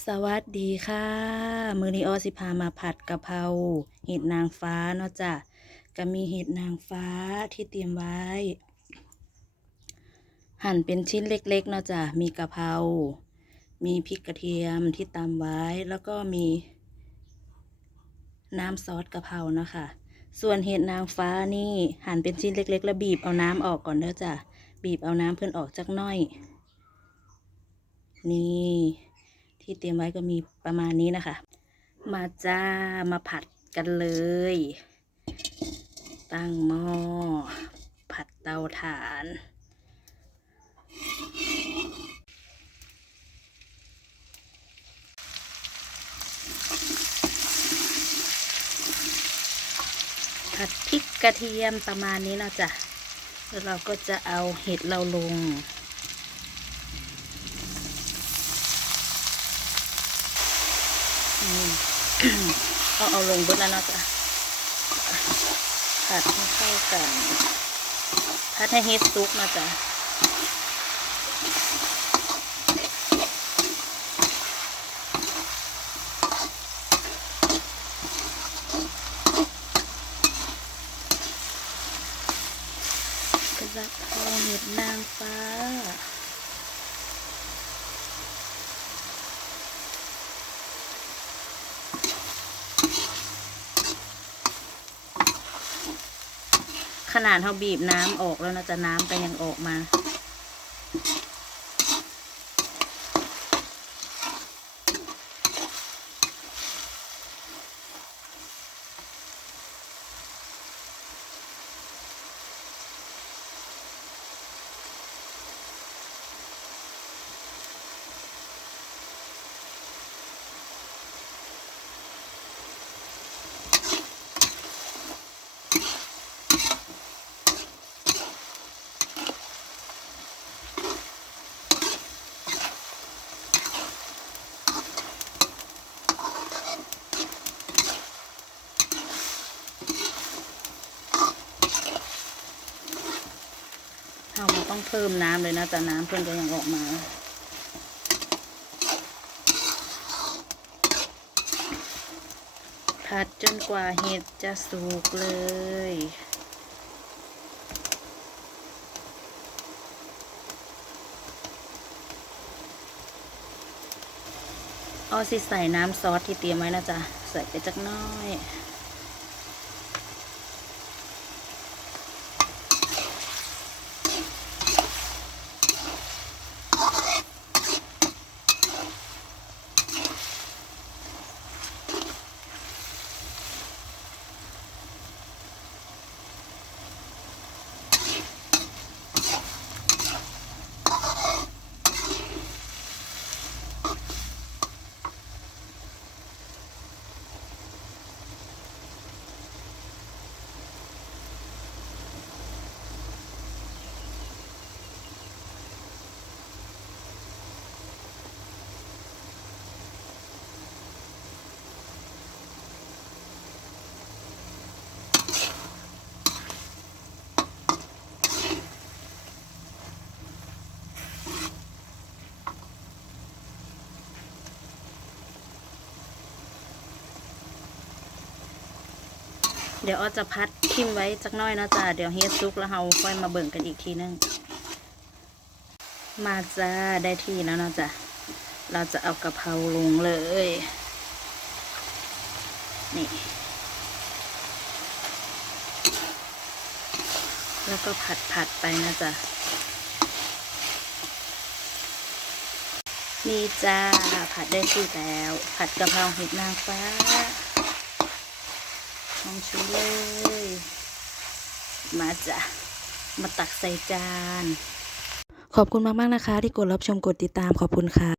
สวัสดีค่ะ มือนี้ออสิพามาผัดกะเพราเห็ดนางฟ้าเนาะจ้ะก็มีเห็ดนางฟ้าที่เตรียมไว้ หั่นเป็นชิ้นเล็กๆเนาะจ้ะมีกะเพรา มีพริกกระเทียมที่ตำไว้ แล้วก็มี น้ำซอสกะเพราเนาะคะ ส่วนเห็ดนางฟ้านี่หั่นเป็นชิ้นเล็ก ๆ แล้วบีบเอาน้ำออกก่อนเด้อจ้ะบีบเอาน้ำเพื่อนออกจักน่อย นี่ ที่เตรียมไว้ก็มีประมาณนี้นะคะ มาจ้ามาผัดกันเลย ตั้งหม้อ ผัดเตาถ่านผัดพริกกระเทียมประมาณนี้นะจ๊ะแล้วเราก็จะเอาเห็ดเราลง อืม เอาเอาลงบนแล้วนะจ๊ะผัดให้เข้ากันผัดให้เฮ็ดซุกนะจ๊ะกระเพราเห็ดนางฟ้า ขนาดเขาบีบน้ำออกแล้วนะจะน้ำก็ยังออกมา เราต้องเพิ่มน้ำเลยนะแต่น้ำเพิ่นก็ยังออกมาผัดจนกว่าเห็ดจะสุกเลย เอาสิใส่น้ำซอสที่เตรียมไว้นะจ๊ะ ใส่ไปจักน้อย เดี๋ยวอ้อจะพัดทิมไว้จักน้อยเนาะจ้ะเดี๋ยวเฮ็ดซุกแล้วเราค่อยมาเบิ่งกันอีกทีนึงมาจ้าได้ที่แล้วเนาะจ้ะเราจะเอากะเพราลงเลย นี่ แล้วก็ผัดผัดไปนะจ๊ะ นี่จ้าผัดได้ที่แล้ว ผัดกะเพราเห็ดนางฟ้า ลองชูเลย มาจ้ะ มาตักใส่จาน ขอบคุณมาก ๆ นะคะ ที่กดรับชมกดติดตามขอบคุณค่ะ